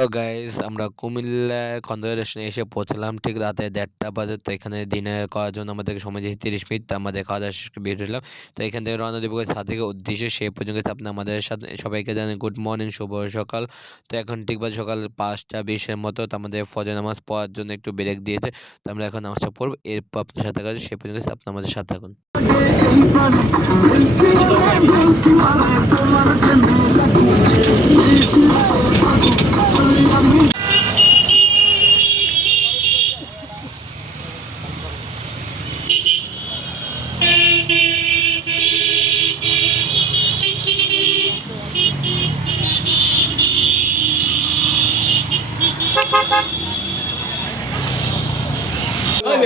তো গাইস আমরা কুমিল্লা খন্দকার স্টেশনে এসে পৌঁছলাম ঠিক রাতে দেড়টা বাজে। তো এখানে দিনে করার জন্য আমাদেরকে সময় দিয়েছে তিরিশ মিনিট। তো আমাদের খাওয়া দাওয়া শেষ বের হলাম। তো এখান থেকে রওনা দেবো সাথে উদ্দেশ্যে। সে পর্যন্ত আপনি আমাদের সাথে, সবাইকে জানেন গুড মর্নিং শুভ সকাল। তো এখন ঠিক বাজে সকাল পাঁচটা বিশের মতো। তো আমাদের ফজর নামাজ পড়ার জন্য একটু ব্রেক দিয়েছে। তো আমরা এখন নামাজটা পড়ব। এরপর আপনার সাথে কাছে সে পর্যন্ত আপনি আমাদের সাথে থাকুন।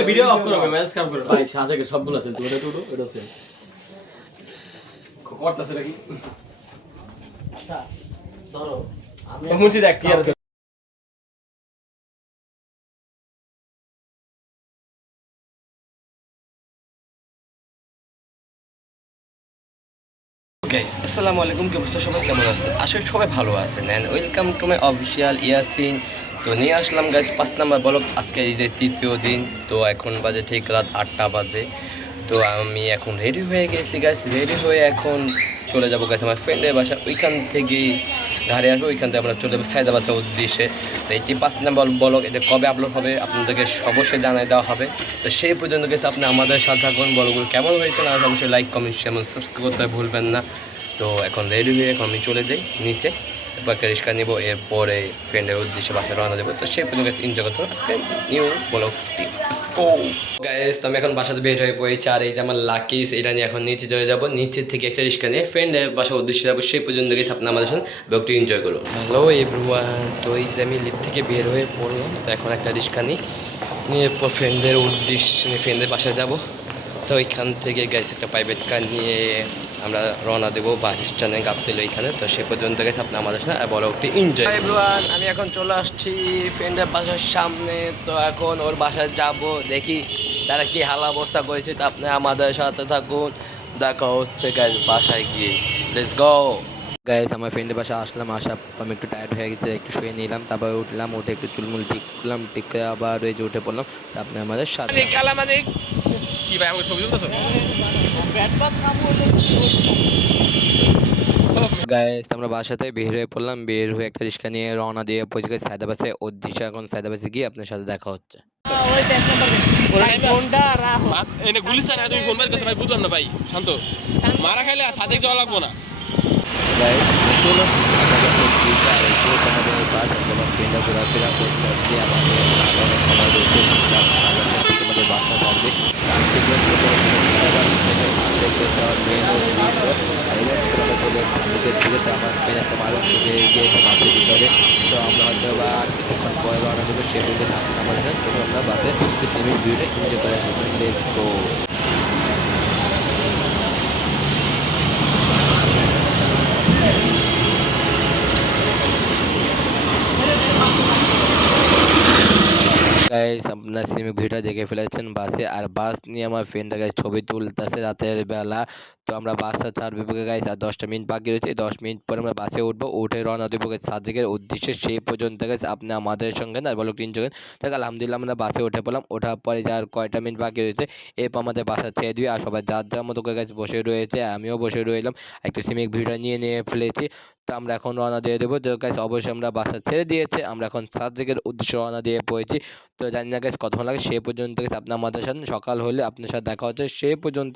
ভিডিও অফ করো ম্যানেজ কাম করো ভাই সাজেকে সবগুলো আছে। এটা করতেছে নাকি? ধরো আমি মুন্সি দেখ কি আর গাইস আসসালামু আলাইকুম, কি অবস্থা? সবাই কেমন আছেন আসলে সবাই ভালো আছেন। And welcome to my official Yasin তো নিয়ে আসলাম গাইস পাঁচ নাম্বার ব্লক আজকে ঈদের তৃতীয় দিন, তো এখন বাজে ঠিক রাত আটটা বাজে। তো আমি এখন রেডি হয়ে গেছি গাইস রেডি হয়ে এখন চলে যাব গাছ আমার ফ্রেন্ডের বাসা ওইখান থেকে ঘাড়ে আসবে, ওইখান থেকে আমরা চলে যাব সাইদাবাসার উদ্দেশ্যে। তো এটি পাঁচ নাম্বার ব্লগ এটা কবে আপলোড হবে, আপনাদেরকে অবশ্যই জানিয়ে দেওয়া হবে। তো সেই পর্যন্ত গেছে আপনি আমাদের সাথে থাকুন, বলগুলো কেমন হয়েছে না অবশ্যই লাইক কমেন্ট শেয়ার সাবস্ক্রাইব করতে ভুলবেন না। তো এখন রেডি হয়ে এখন আমি চলে যাই, নিচে। একটা রিক্সা নিবো এরপরে ফ্রেন্ডের উদ্দেশ্যে বাসায় রওনা দেবো তো সেই পর্যন্ত এনজয় করতে। আজকে নিউ ব্লগটি গাইস তো আমি এখন বাসাতে বের হয়ে পড়েছি। আর এই যে আমার লাকিস এটা নিয়ে এখন নিচে চলে যাব। নিচে থেকে একটা রিক্সা নিয়ে ফ্রেন্ডের বাসার উদ্দেশ্যে যাব। সেই পর্যন্ত গেছে আপনি আমাদের সাথে। ব্লগটি এনজয় করুন হ্যালো এভরিওয়ান তো এই যে আমি লিফট থেকে বের হয়ে পড়লাম। তো এখন একটা রিক্সা নিই নিয়ে ফ্রেন্ডের উদ্দেশ্যে ফ্রেন্ডের বাসায় যাব। তো ওইখান থেকে গেছে একটা প্রাইভেট কার নিয়ে আমরা রওনা দেবো বাস স্ট্যান্ডে গাবতেল ওইখানে। তো সে পর্যন্ত গেছে আপনি আমাদের সাথে বড় একটি এনজয় এভরিওয়ান আমি এখন চলে আসছি ফ্রেন্ডের বাসার সামনে। তো এখন ওর বাসায় যাব দেখি তারা কি হাল অবস্থা করেছে তো আপনি আমাদের সাথে থাকুন। দেখা হচ্ছে গাইজ বাসায় গিয়ে। লেটস গো গাইস আমার ফ্রেন্ডের বাসা আসলাম আসা আমি একটু টায়ার্ড হয়ে গেছে একটু শুয়ে নিলাম তারপর উঠলাম উঠে একটু চুলমুল ঠিক করলাম ঠিক করে আবার ওই যে উঠে পড়লাম তা আপনি আমাদের সাথে কি ভাই আমাকে ছবি তুলতেছো? গাইস আমরা বাসাতে বের হয়ে পড়লাম বের হয়ে একটা রিক্সা নিয়ে রওনা দিয়ে পৌঁছে গেছি সায়দাবাসে। উদ্দেশ্যে এখন সায়দাবাসে গিয়ে আপনার সাথে দেখা হচ্ছে। এনে গুলিস না তুমি ফোন বের করছ ভাই বুঝলাম না ভাই শান্ত। মারা খাইলে সাজেক যাওয়া লাগবো না। আমাদের ঘোরাফেরা করতে সময় রয়েছে সায়দাবাসে থেকে আমাদের বাসটা থাকবে তার থেকে সায়দাবাস থেকে সাজেকে যাওয়ার মেন উদ্দেশ্য আর এবার আমরা চলে সাজেকের দিকে তো আমার ট্রেন একটা মানুষ ঢুকে গিয়ে বাসের ভিতরে তো আমরা হয়তো বা আর কিছুক্ষণ পরে রওনা দেবো সে বলতে থাকুন আমাদের সাথে চলুন আমরা বাসে সুইমিং ভিউটা এনজয় করে আসব লেটস গো গাইস আপনার সিমি ভিডিওটা দেখে ফেলেছেন বাসে, আর বাস নিয়ে আমার ফ্রেন্ডরা গাইস ছবি তুলতেছে রাতের বেলা। তো আমরা বাসটা বিভাগে গাইস আর দশটা মিনিট বাকি রয়েছে। দশ মিনিট পরে আমরা বাসে উঠবো, উঠে রওনা দেবো গাইস সাজেকের উদ্দেশ্যে। সেই পর্যন্ত গাইস আপনি আমাদের সঙ্গে না বলো তিন জন দেখ আলহামদুলিল্লাহ আমরা বাসে উঠে পড়লাম। ওঠার পরে যার কয়টা মিনিট বাকি রয়েছে এরপর আমাদের বাসা ছেড়ে দিবে। আর সবাই যার যার মতো গাইস বসে রয়েছে, আমিও বসে রইলাম। একটু সিমিক ভিডিও নিয়ে নিয়ে ফেলেছি। তো আমরা এখন রওনা দিয়ে দেবো। তো গাইস অবশ্যই আমরা বাসা ছেড়ে দিয়েছে। আমরা এখন সাত সাজেকের উদ্দেশ্যে রওনা দিয়ে পড়েছি। তো জানি না গাইস কতক্ষণ লাগে সে পর্যন্ত আপনি আমাদের সাথে সকাল হলে আপনার সাথে দেখা হচ্ছে। সে পর্যন্ত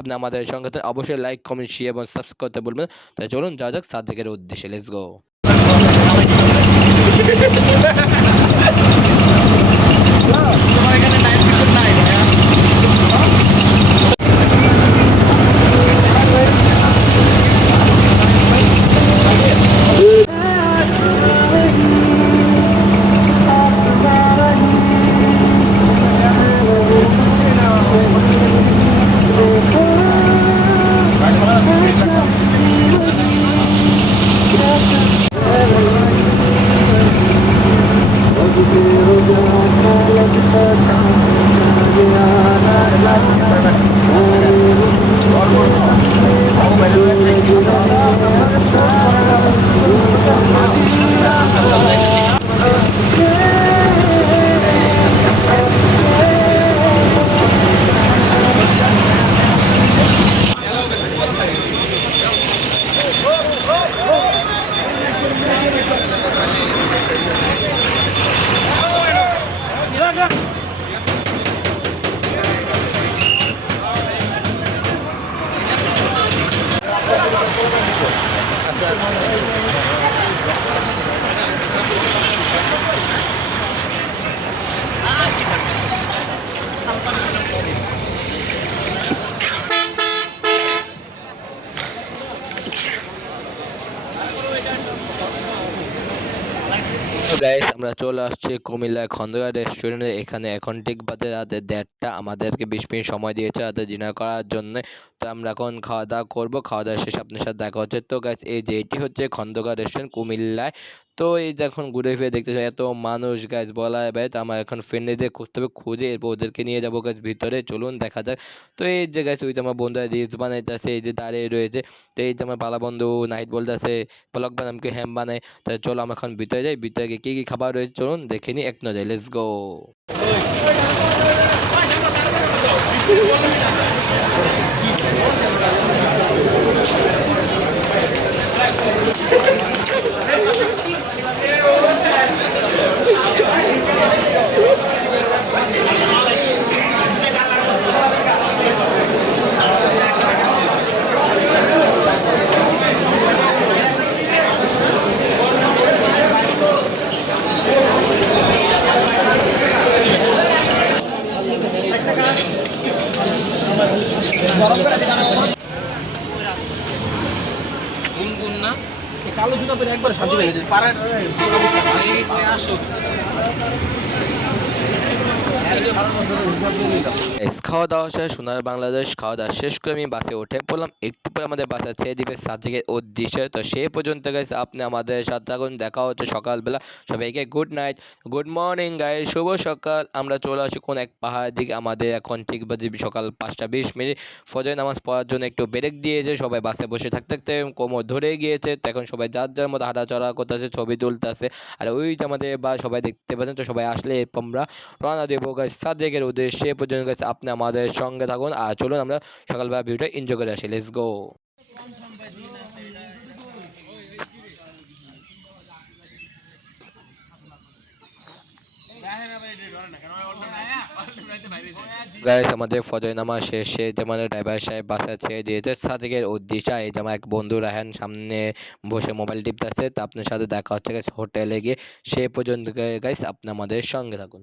আপনি আমাদের সঙ্গে অবশ্যই লাইক কমেন্ট শেয়ার এবং সাবস্ক্রাইব করতে বলবেন তাই চলুন যা যাক সাদেকের উদ্দেশ্যে। লেটস গো তোমার এখানে টাইম কিছু নাই আমরা চলে আসছি কুমিল্লা খন্দকার রেস্টুরেন্টে এখানে এখন ঠিক বাদে রাতে দেড়টা। আমাদেরকে বিশ মিনিট সময় দিয়েছে রাতে ডিনার করার জন্য। তো আমরা এখন খাওয়া দাওয়া করব। খাওয়া দাওয়া শেষে আপনার সাথে দেখা হচ্ছে। তো গাছ এই যে এটি হচ্ছে খন্দকার রেস্টুরেন্ট কুমিল্লায়। তো এই যে এখন ঘুরে ফিরে দেখতে চাই, এত মানুষ গাছ বলা তো আমার এখন ফ্রেন্ডদের খুঁজতে হবে, খুঁজে এরপর ওদেরকে নিয়ে যাব গাছ ভিতরে, চলুন দেখা যাক। তো এই যে গাছ ওই যে আমার বন্ধুরা রিলস বানাইতেছে, এই যে দাঁড়িয়ে রয়েছে, তো এই যে আমার পালা বন্ধু নাইট বলতেছে ব্লগ বানামকে হ্যাম বানাই? তো চলো আমরা এখন ভিতরে যাই, ভিতরে কী কী খাবার রয়েছে, চলুন দেখে নিই, এক নজরে লেটস গো কালো জুতা পরে একবার শান্তি পেয়ে গেছে। পাড়ায় আসো। খাওয়া দাওয়া শেষ সোনার বাংলাদেশ খাওয়া দাওয়া শেষ করে আমি বাসে উঠে পড়লাম। একটু পরে আমাদের বাসা ছেড়ে দিবে সাজিকের উদ্দেশ্যে। তো সেই পর্যন্ত গেছে আপনি আমাদের সাথে থাকুন। দেখা হচ্ছে সকালবেলা। সবাইকে গুড নাইট গুড মর্নিং গায়ে শুভ সকাল। আমরা চলে আসি কোন এক পাহাড়ের দিকে। আমাদের এখন ঠিক বাজে সকাল পাঁচটা বিশ মিনিট। ফজর নামাজ পড়ার জন্য একটু ব্রেক দিয়েছে। সবাই বাসে বসে থাকতে থাকতে কোমর ধরে গিয়েছে। তো এখন সবাই যার যার মতো হাঁটাচড়া করতেছে, ছবি তুলতেছে। আর ওই যে আমাদের বা সবাই দেখতে পাচ্ছেন। তো সবাই আসলে আমরা রওনা দেবো গাছ সাদেকের উদ্দেশ্যে পর্যন্ত গাছ আপনি আমাদের সঙ্গে থাকুন। আর চলুন আমরা সকালবেলা ভিউটা এনজয় করে আসি। লেটস গো গাইস আমাদের ফজর নামাজ শেষে যেমন ড্রাইভার সাহেব বাসা ছেড়ে দিয়েছে। সাদিকের উদ্দেশ্যে এই যেমন এক বন্ধু রাহেন সামনে বসে মোবাইল টিপতেছে। তো আপনার সাথে দেখা হচ্ছে গাইস হোটেলে গিয়ে। সে পর্যন্ত গাইস আপনি আমাদের সঙ্গে থাকুন।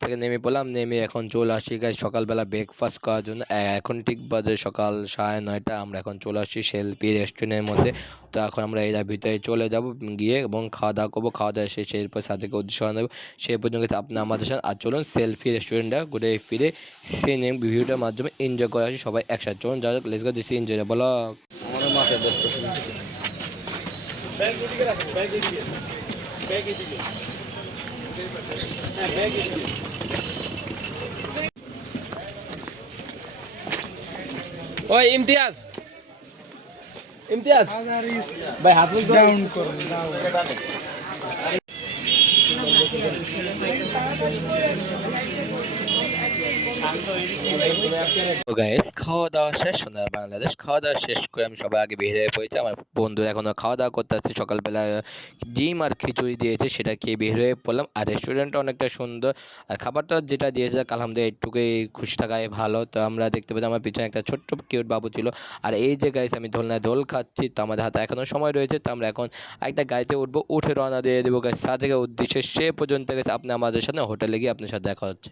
থেকে নেমে পড়লাম নেমে এখন চলে আসি গাইস সকালবেলা ব্রেকফাস্ট করার জন্য। এখন ঠিক বাজে সকাল সাড়ে নয়টা আমরা এখন চলে আসছি সেলফি রেস্টুরেন্টের মধ্যে। তো এখন আমরা এর ভিতরে চলে যাব গিয়ে এবং খাওয়া দাওয়া করব। খাওয়া দাওয়া শেষে এরপর সাথে উদ্দেশ্য নেব। সেই পর্যন্ত আপনি আমাদের সাথে আর চলুন সেলফি রেস্টুরেন্টটা ঘুরে ফিরে সিনে ভিডিওটার মাধ্যমে এনজয় করে আসি সবাই একসাথে। চলুন যা যাক লেটস দিচ্ছি এনজয় বলো। আমার মাথায় দেখতেছি ওই ইমতিয়াজ। ইমতিয়াজ। ভাই হাত ডাউন করুন তো গাইস খাওয়া দাওয়া শেষ, সোনার বাংলাদেশ, খাওয়া দাওয়া শেষ করে আমি সবাই আগে বের পড়েছি। আমার বন্ধুরা এখনও খাওয়া দাওয়া করতে আসছে, সকালবেলা ডিম আর খিচুড়ি দিয়েছে, সেটা খেয়ে বের পড়লাম। আর রেস্টুরেন্টটা অনেকটা সুন্দর। আর খাবারটা যেটা দিয়েছে, আলহামদুলিল্লাহ একটুকুই খুশি থাকায় ভালো। তো আমরা দেখতে পাচ্ছি আমার পিছনে একটা ছোট্ট কিউট বাবু ছিল। আর এই যে গাইস আমি দোলনায় দোল খাচ্ছি, তো আমাদের হাতে এখনও সময় রয়েছে। তো আমরা এখন একটা গাড়িতে উঠবো, উঠে রওনা দিয়ে দেবো গাছ সাথে উদ্দেশ্যে সে পর্যন্ত গেছে আপনি আমাদের সাথে হোটেলে গিয়ে আপনার সাথে দেখা হচ্ছে।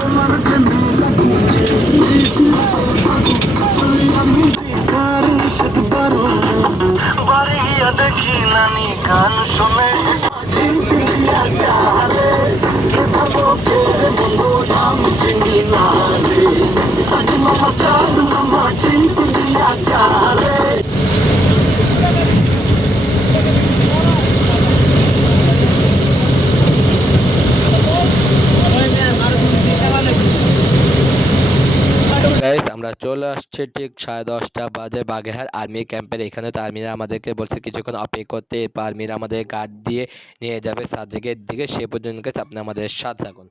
চলে আসছি ঠিক সাড়ে দশটা বাজে বাগেরহাট আর্মি ক্যাম্পের। এখানে তো আর্মিরা আমাদেরকে বলছে কিছুক্ষণ অপেক্ষা করতে, এরপর আর্মিরা আমাদের গার্ড দিয়ে নিয়ে যাবে সার্জিকের দিকে। সে পর্যন্ত আপনি আমাদের সাথে থাকুন।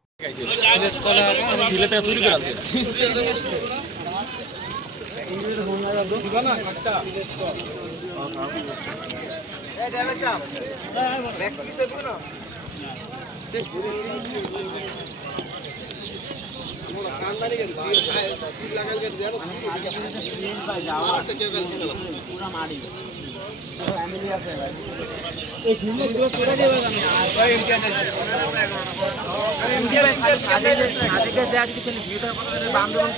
বান্ধব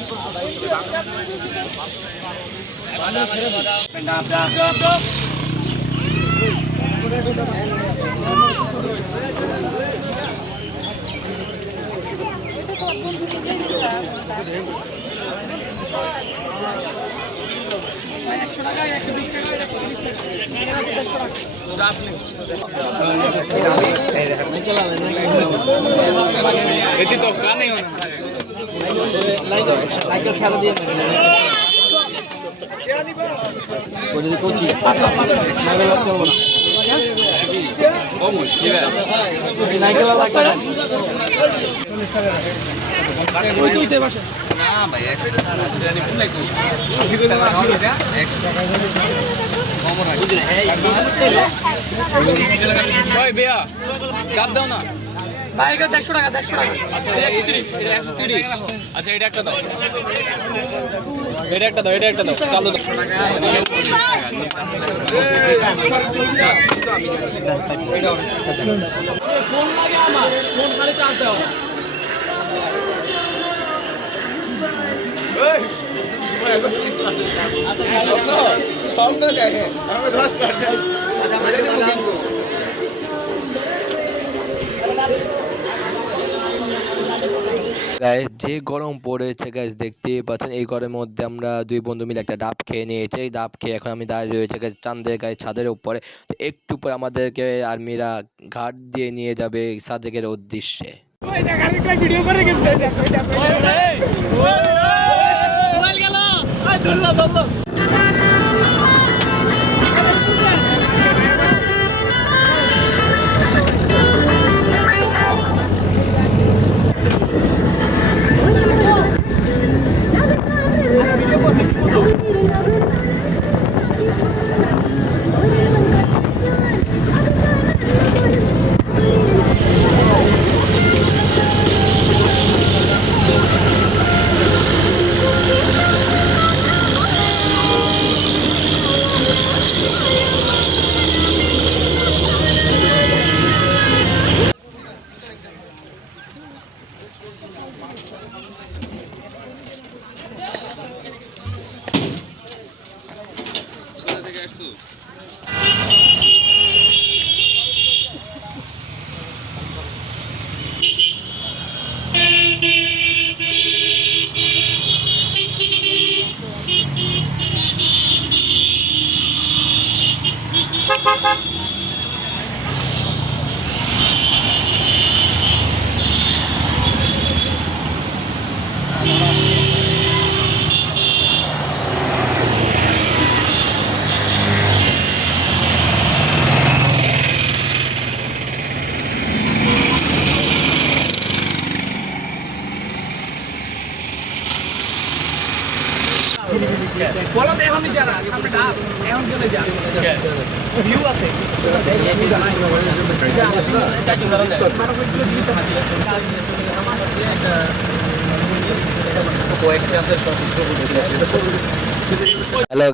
এটি তো কানে হয় না। ওই বেয়া কাপ দাও না বাইকে দেড়শো টাকা দেড়শো টাকা আচ্ছা একশো তিরিশ একশো তিরিশ আচ্ছা এটা একটা দাও এটা একটা দাও এটা একটা দাও চালু দাও ফোন লাগে আমার ফোন খালি চার্জ দাও গাইস যে গরম পড়েছে গাইস দেখতেই পাচ্ছেন, এই গরমের মধ্যে আমরা দুই বন্ধু মিলে একটা ডাব খেয়ে নিয়েছি। এই ডাব খেয়ে এখন আমি দাঁড়িয়ে রয়েছে গাইস চাঁদের গায়ে, ছাদের উপরে। একটু পরে আমাদেরকে আর্মিরা ঘাট দিয়ে নিয়ে যাবে সাজেকের উদ্দেশ্যে। বলো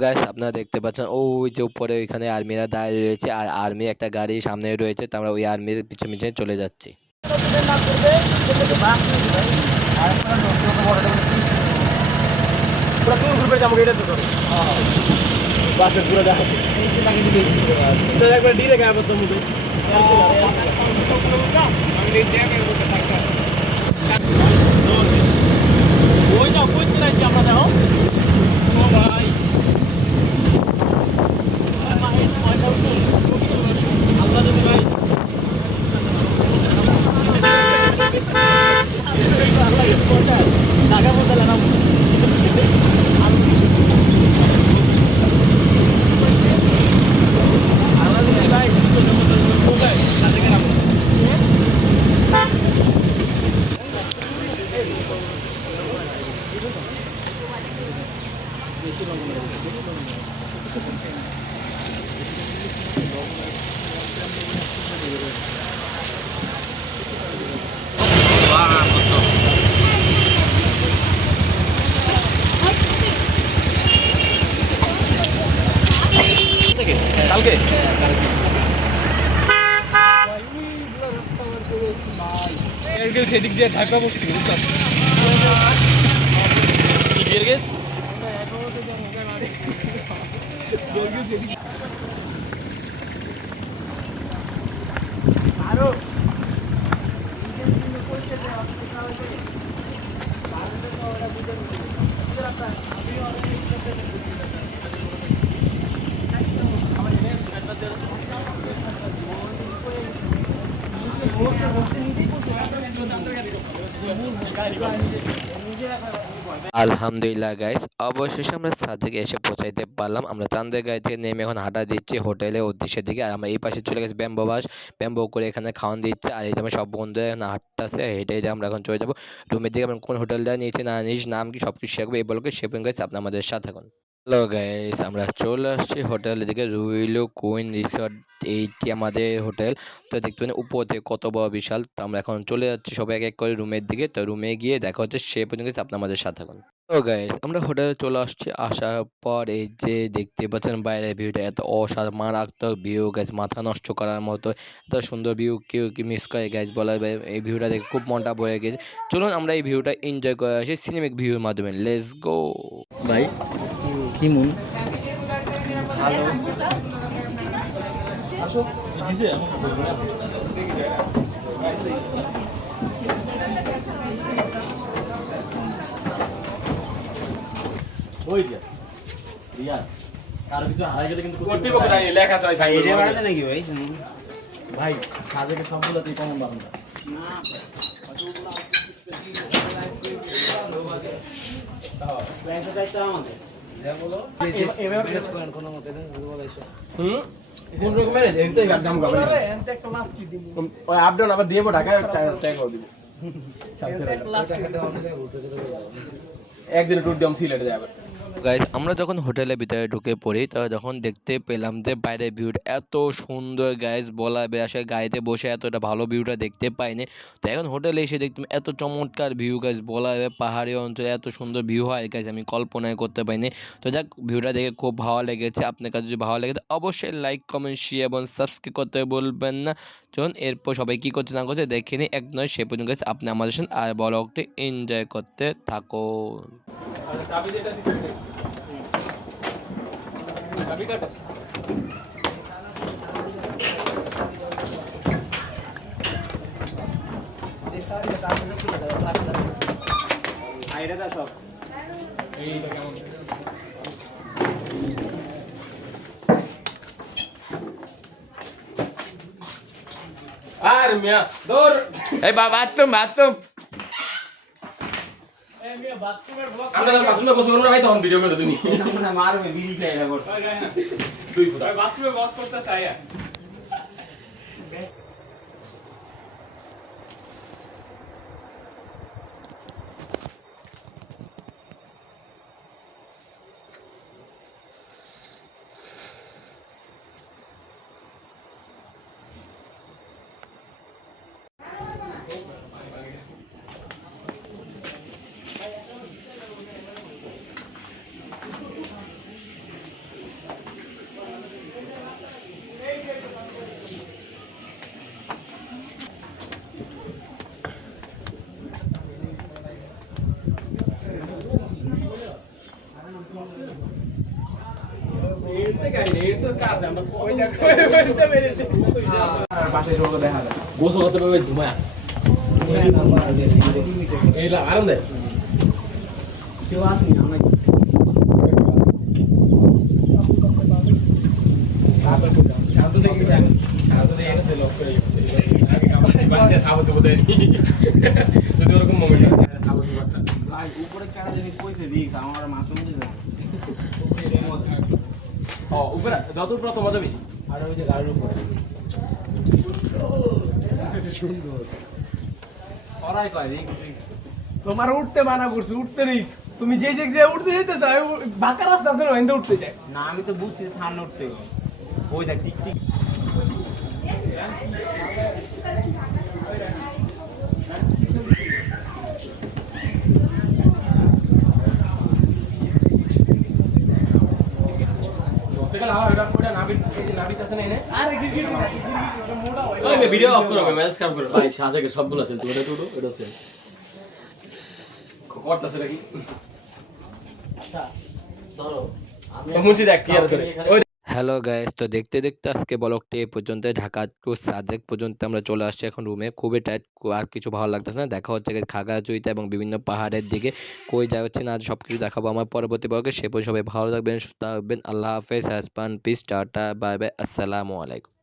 গাইস আপনারা দেখতে পাচ্ছেন ওই যে উপরে ওইখানে আর্মিরা দাঁড়িয়ে রয়েছে আর আর্মি একটা গাড়ি সামনে রয়েছে তো আমরা ওই আর্মির পিছনে পিছনে চলে যাচ্ছি এটা তো ঢাকা পৌঁছালে না সেদিক দিয়ে ঝাঁকা পড়ছি বুঝতাম বিয়ের গেছ? আলহামদুলিল্লাহ গাইস অবশেষে আমরা সাজেকে এসে পৌঁছাইতে পারলাম। আমরা চান্দের গাড়ি থেকে নেমে এখন হাঁটা দিচ্ছি হোটেলের উদ্দেশ্যের দিকে। আর আমরা এই পাশে চলে গেছি ব্যাম্বো বাস। ব্যাম্বো করে এখানে খাওয়ান দিচ্ছে। আর এই যে আমার সব বন্ধুরা এখন হাঁটতেছে, হেঁটে হেঁটে আমরা এখন চলে যাব। রুমের দিকে আমরা কোন হোটেলটা নিয়েছি না নিয়েছি, নাম কি সব কিছু শেয়ার এই বলকে শেপিং গাইস আপনি আমাদের সাথে থাকুন। হ্যালো গাইস, আমরা চলে আসছি হোটেল, এদিকে রুইলো কুইন রিসর্ট, এইটি আমাদের হোটেল। তো দেখতে পাচ্ছেন উপর থেকে কত বড় বিশাল। তো আমরা এখন চলে যাচ্ছি সবাই এক এক করে রুমের দিকে। তো রুমে গিয়ে দেখা হচ্ছে সে পর্যন্ত। আপনার আমাদের সাথে থাকুন। তো গাইস আমরা হোটেলে চলে আসছি। আসার পর এই যে দেখতে পাচ্ছেন বাইরের ভিউটা এত অসাধারণ মারাত্মক ভিউ গাইস মাথা নষ্ট করার মতো এত সুন্দর ভিউ কেউ কি মিস করে গাইস বলার এই ভিউটা দেখে খুব মনটা বয়ে গেছে। চলুন আমরা এই ভিউটা এনজয় করে আসি সিনেমিক ভিউর মাধ্যমে। লেটস গো ভাই কি মন? ওই কারও কিছু হারাই গেলে কিন্তু কর্তৃপক্ষ জানি লেখা আছে ভাই এটা বাড়াতে নাকি ভাই ভাই সাজেকে সবগুলো তুই কমন পাবেন না কোন রকমের? এনতে দাম? গাবে ওই আপ ডাউন আবার দিয়ে ঢাকায় দিব। একদিন ট্যুর দিলাম সিলেটে যাবে গাইস আমরা যখন হোটেলের ভিতরে ঢুকে পড়ি, তো যখন দেখতে পেলাম যে বাইরের ভিউটা এত সুন্দর গাইস বলা বে আসলে গাড়িতে বসে এতটা ভালো ভিউটা দেখতে পাইনি। তো এখন হোটেলে এসে দেখতাম এত চমৎকার ভিউ গাইস বলা যাবে পাহাড়ি অঞ্চলে এত সুন্দর ভিউ হয় গাইস আমি কল্পনাই করতে পারিনি। তো যাক ভিউটা দেখে খুব ভালো লেগেছে, আপনার কাছে যদি ভালো লেগে থাকে অবশ্যই লাইক কমেন্ট শেয়ার এবং সাবস্ক্রাইব করতে বলবেন না। চলুন এরপর সবাই কী করছে না করছে দেখে নিই। এক নয় সে পর্যন্ত guys আপনি আমাদের সাথে আর বলকটি এনজয় করতে এইটা কেমন? আর মিয়া দৌড় এই বা বাথরুম বাথরুম আমরা তো বাথরুমে গোসল করব ভাই তখন ভিডিও করো তুমি। মারবে বিড়ি খাই না করছে দুই ফুট বাথরুমে বধ করতে চাই গোসল করতে পারবে ঘুমায়। আরাম দেয় কেউ আসেনি আমরা যদি ওরকম মোমেন্ট ভাই উপরে কারা জানি কইছে দিস আমার মাথা ও উপরে যত প্রথম মজা বেশি আর ওই যে গাড়ির উপরে। সুন্দর। করাই কয় রিক্স রিক্স। তোমার উঠতে মানা করছি উঠতে রিক্স। তুমি যে যে যে উঠতে যেতে চাই বাঁকা রাস্তা আছে ওখান উঠতে চাই না আমি তো বুঝছি যে উঠতে। ওই দেখ টিক টিক। ভিডিও অফ করো ম্যাচ কাম করো ভাই সাজেকে সবগুলো আছে করতেছে নাকি ধরো মুন্সি দেখ কি আর করে ওই হ্যালো গ্যাস তো দেখতে দেখতে আজকে ব্লগটি এই পর্যন্ত ঢাকা টু সাদেক পর্যন্ত আমরা চলে আসছি এখন রুমে খুবই টাইট আর কিছু ভালো লাগতেছে না। দেখা হচ্ছে খাগাজুইতে এবং বিভিন্ন পাহাড়ের দিকে। কই যাচ্ছে না সব কিছু দেখাবো আমার পরবর্তী ব্লগে। সে পর্যন্ত সবাই ভালো থাকবেন, সুস্থ থাকবেন। আল্লাহ হাফেজ, হাসপান পিস টাটা বাই বাই আসসালামু আলাইকুম।